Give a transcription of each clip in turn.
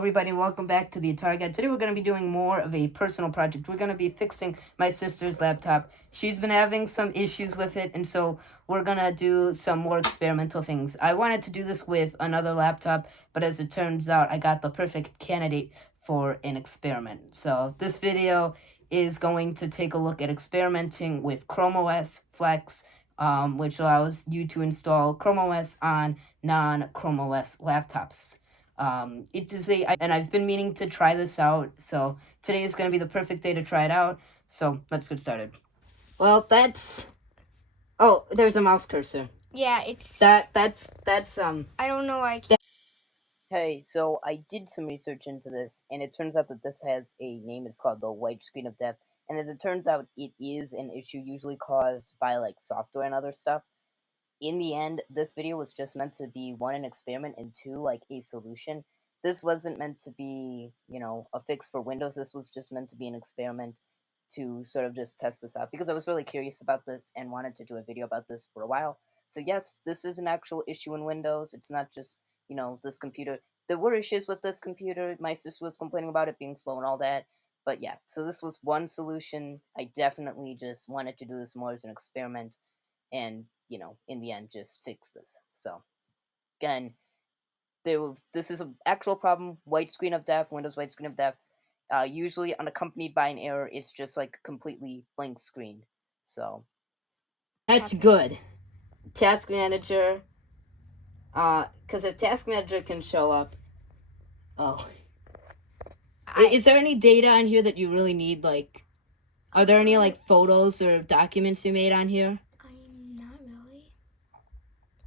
Everybody, and welcome back to the Atari Guide. Today we're going to be doing more of a personal project. We're going to be fixing my sister's laptop. She's been having some issues with it, and so we're going to do some more experimental things. I wanted to do this with another laptop, but as it turns out, I got the perfect candidate for an experiment. So this video is going to take a look at experimenting with Chrome OS Flex, which allows you to install Chrome OS on non-Chrome OS laptops. And I've been meaning to try this out, so today is going to be the perfect day to try it out, so let's get started. Well, oh, there's a mouse cursor. Yeah, it's... That's, I don't know why I can't... Hey, so I did some research into this, and it turns out that this has a name. It's called the white screen of death, and as it turns out, it is an issue usually caused by, like, software and other stuff. In the end, this video was just meant to be, one, an experiment, and two, like, a solution. This wasn't meant to be, a fix for Windows. This was just meant to be an experiment to sort of just test this out, because I was really curious about this and wanted to do a video about this for a while. So yes, this is an actual issue in Windows. It's not just, this computer. There were issues with this computer. My sister was complaining about it being slow and all that. But yeah, so this was one solution. I definitely just wanted to do this more as an experiment and, in the end, just fix this. So, again, this is an actual problem. White screen of death, Windows white screen of death, usually unaccompanied by an error. It's just like a completely blank screen. So, that's good. Task Manager, because if Task Manager can show up, is there any data on here that you really need? Like, are there any like photos or documents you made on here? Not really.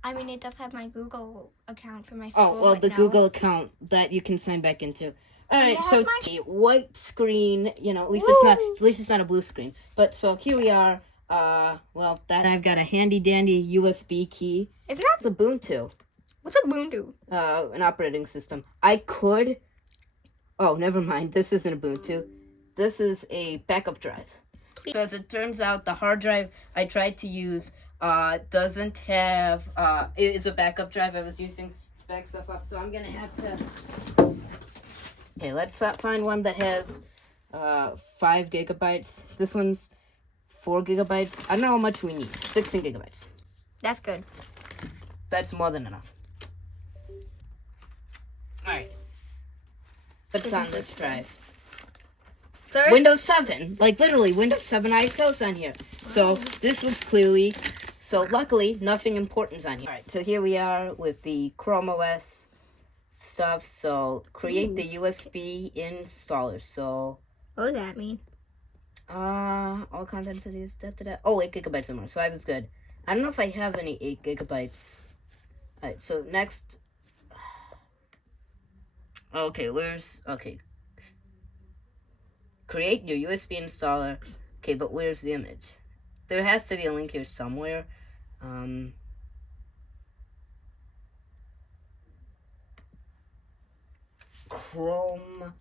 I mean, it does have my Google account for my school. Oh, well, the Google account that you can sign back into. All right, so white screen, at least it's not a blue screen. But so here we are. Well, that I've got a handy dandy USB key. It's not Ubuntu. What's Ubuntu? An operating system. I could. Oh, never mind. This isn't Ubuntu. This is a backup drive. So as it turns out, the hard drive I tried to use doesn't have, it is a backup drive I was using to back stuff up, so I'm gonna have to, okay, let's find one that has 5 gigabytes. This one's 4 gigabytes. I don't know how much we need. 16 gigabytes. That's good. That's more than enough. Alright. What's on this drive? Third? Windows 7. Like, literally, Windows 7 ISO's on here. So, this was clearly... So, luckily, nothing important's on here. Alright, so here we are with the Chrome OS stuff. So, create the USB installer. So... What does that mean? All contents of these... Oh, 8 gigabytes or more. So, I was good. I don't know if I have any 8 gigabytes. Alright, so next... Okay, okay. Create your USB installer. Okay, but where's the image? There has to be a link here somewhere. Chrome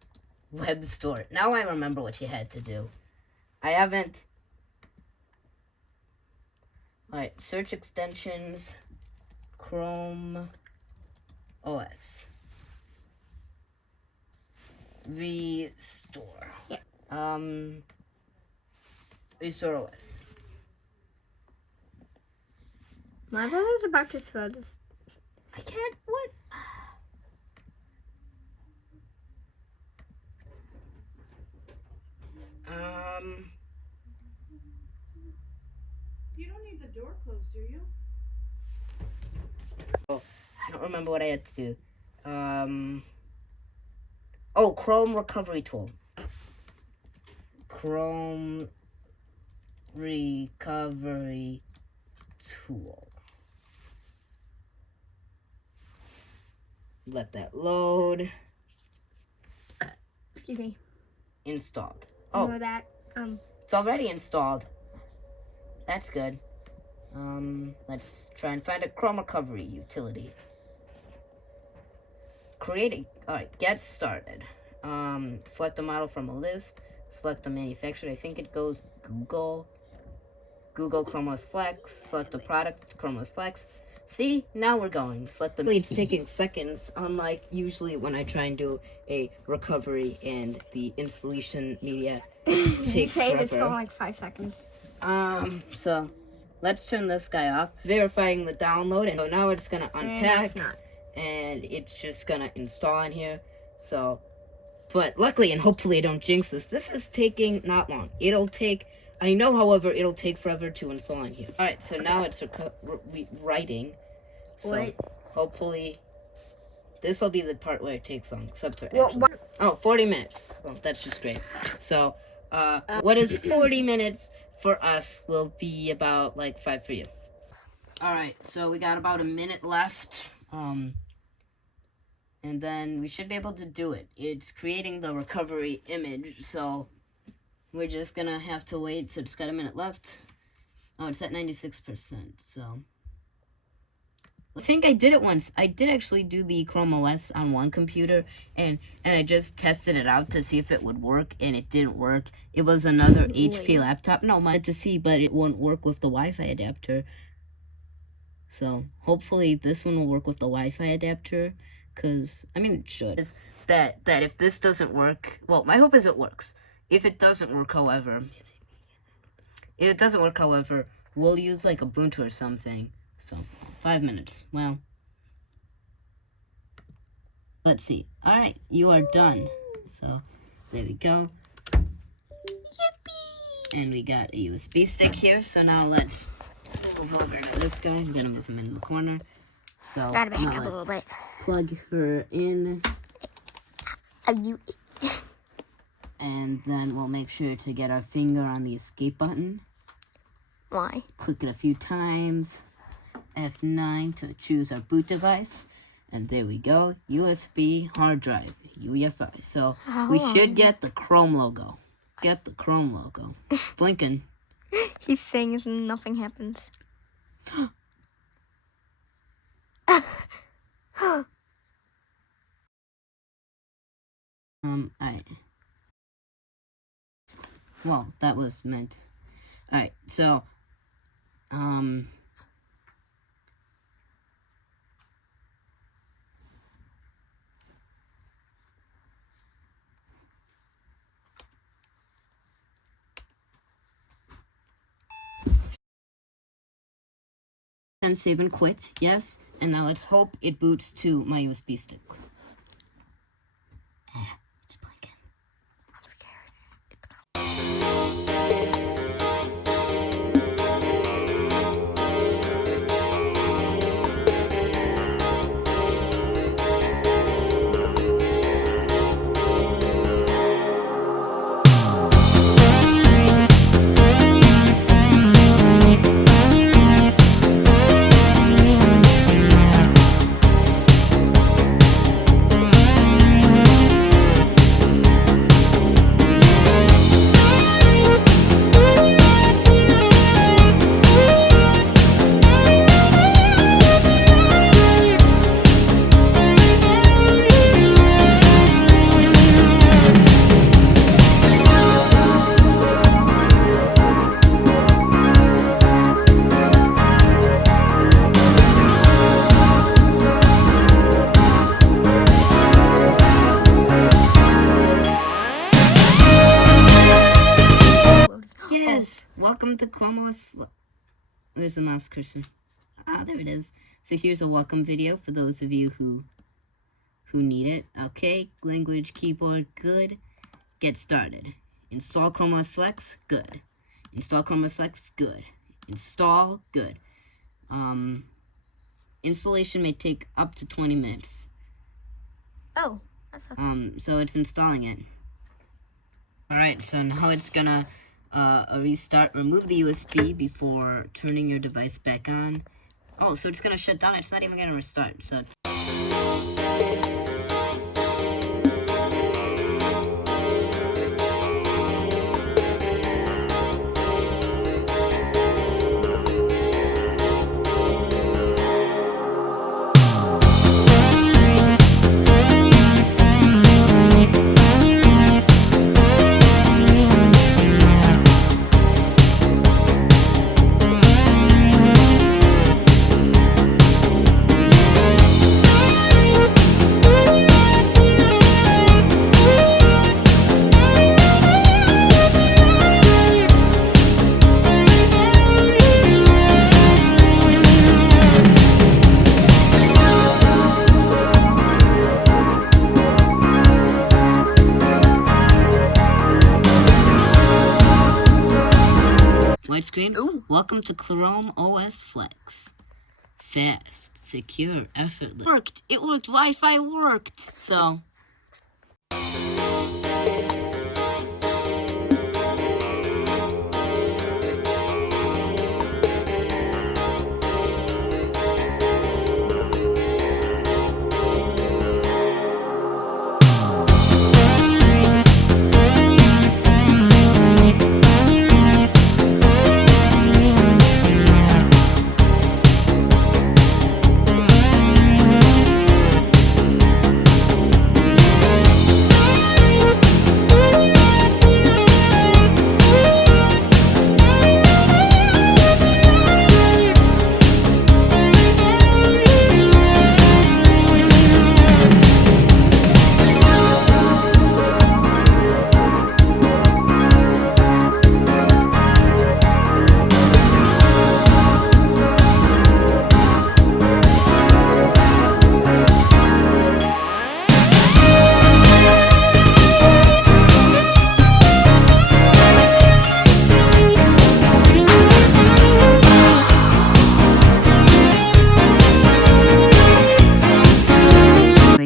Web Store. Now I remember what you had to do. I haven't... Alright, search extensions. Chrome OS. Restore. Yeah. Restore OS. My brother's about to throw this. I can't. What? You don't need the door closed, do you? Oh, I don't remember what I had to do. Oh, Chrome Recovery Tool. Chrome Recovery Tool. Let that load. Excuse me. Installed. Oh. You know that, It's already installed. That's good. Let's try and find a Chrome Recovery utility. Alright, get started. Select a model from a list. Select a manufacturer. I think it goes Google. Google Chrome OS Flex. Select a product, Chrome OS Flex. See, now we're going. Select the. It's taking seconds, unlike usually when I try and do a recovery and the installation media He takes says it's forever. going like 5 seconds. So let's turn this guy off. Verifying the download, and so now it's gonna unpack, It's not. and it's just gonna install in here. So, but luckily and hopefully I don't jinx this. This is taking not long. It'll take. I know, however, it'll take forever to install in here. All right, so now it's writing. So Wait. hopefully this will be the part where it takes long. Except for Well, actually. Oh, 40 minutes. Well, that's just great. So, what is 40 minutes for us will be about like 5 for you. All right, so we got about a minute left. And then we should be able to do it. It's creating the recovery image, so we're just gonna have to wait. So it's got a minute left. Oh, it's at 96%, so. I think I did it once. I did actually do the Chrome OS on one computer, and I just tested it out to see if it would work, and it didn't work. It was another HP laptop. No, I wanted to see, but it won't work with the Wi-Fi adapter. So hopefully this one will work with the Wi-Fi adapter, because, I mean, it should. Is that if this doesn't work, well, my hope is it works. If it doesn't work, however, we'll use like Ubuntu or something. So 5 minutes. Well, let's see. All right, you are done. So there we go. Yippee! And we got a USB stick here. So now let's move over to this guy. I'm gonna move him in the corner. So Gotta back now up a let's little bit. plug her in, You. and then we'll make sure to get our finger on the escape button. Why? Click it a few times. F9 to choose our boot device. And there we go. USB hard drive. UEFI. So we should get the Chrome logo. Get the Chrome logo. Blinking. He's saying as nothing happens. Well, that was meant. Alright, so, 10 save and quit, yes. And now let's hope it boots to my USB stick. It's blinking. I'm scared. Yes! Welcome to Chrome OS. Where's the mouse cursor? Ah, there it is. So here's a welcome video for those of you who need it. Okay, language, keyboard, good. Get started. Install Chrome OS Flex, good. Install Chrome OS Flex, good. Install, good. Installation may take up to 20 minutes. Oh, that sucks. So it's installing it. Alright, so now it's gonna restart. Remove the USB before turning your device back on. Oh, so it's gonna shut down. It's not even gonna restart. So it's Welcome to Chrome OS Flex. Fast, secure, effortless. It worked, Wi-Fi worked. So.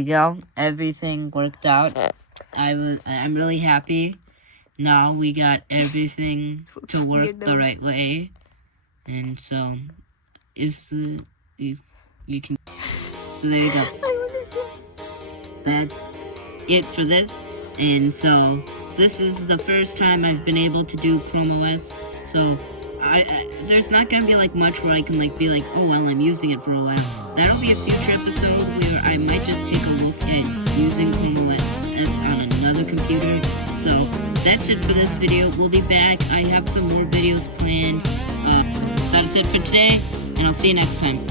Go. Everything worked out. I'm really happy. Now we got everything to work the right way, and so you can. So there you go. That's it for this, and so this is the first time I've been able to do Chrome OS. So there's not gonna be like much where I can like be like, oh well, I'm using it for a while. That'll be a future episode where I might just take a look at using Chrome OS on another computer. So that's it for this video. We'll be back. I have some more videos planned. So that's it for today, and I'll see you next time.